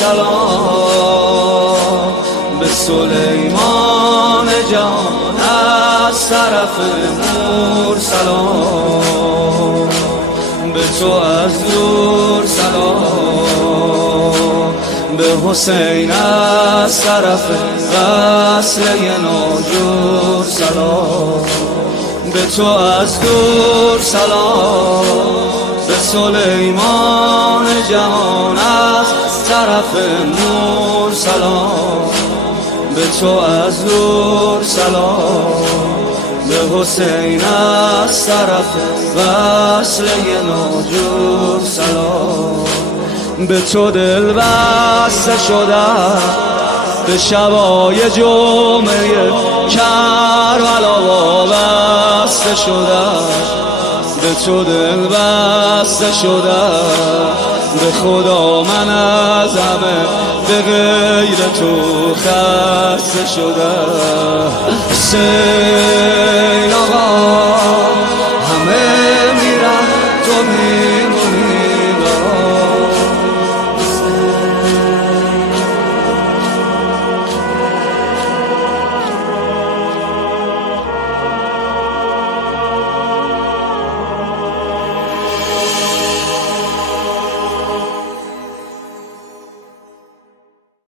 سلام به سلیمان جان از طرف نور سلام به تو از دور سلام به حسین از طرف وصله ناجور سلام به تو از دور سلام به سلیمان جهان از طرف نور سلام به تو از دور سلام به حسین از طرف وصله ناجور سلام به تو دل بسته شدم به شبای جمعه کربلا وابسته شدم به تو دل بسته شدم به خدا من از همه به غیر تو خسته شدم حسین آقا همه میرن تو میرن